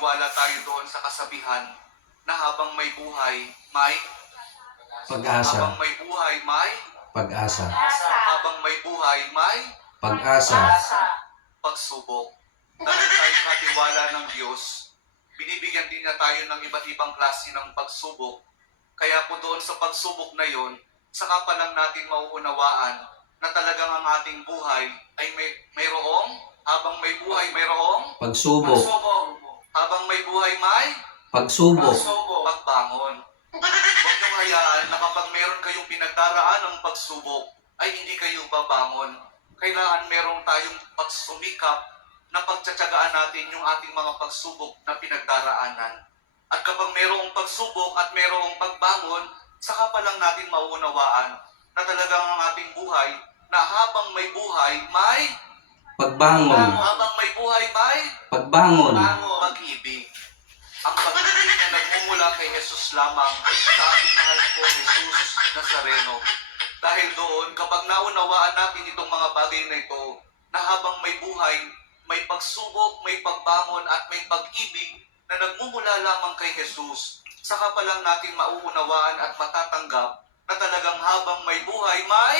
naniniwala tayo doon sa kasabihan na habang may buhay, may Pag-asa. habang may buhay, may Pag-asa. habang may buhay, may Pag-asa. pagsubok. Dahil tayo katiwala ng Diyos, binibigyan din niya tayo ng iba't ibang klase ng pagsubok. Kaya po doon sa pagsubok na yon, saka pa lang natin mauunawaan na talagang ang ating buhay ay mayroong, habang may buhay mayroong Pagsubok. habang may buhay may Pagsubok. pagbangon. Huwag niyong hayaan na kapag meron kayong pinagdaraan ng pagsubok, ay hindi kayo babangon. Kailangan meron tayong pagsumikap na pagtsatsagaan natin yung ating mga pagsubok na pinagdaraanan. At kapag merong pagsubok at merong pagbangon, saka pa lang natin mauunawaan na talagang ang ating buhay, na habang may buhay, may Pagbangon. habang may buhay, may Pagbangon. pag-ibig. Ang pag-ibig na nagmumula kay Jesus lamang sa ating mahal po Jesus Nazareno. Dahil doon, kapag naunawaan natin itong mga bagay na ito, na habang may buhay, may pagsubok, may pagbangon at may pag-ibig na nagmumula lamang kay Jesus, saka pa lang natin mauunawaan at matatanggap na talagang habang may buhay, may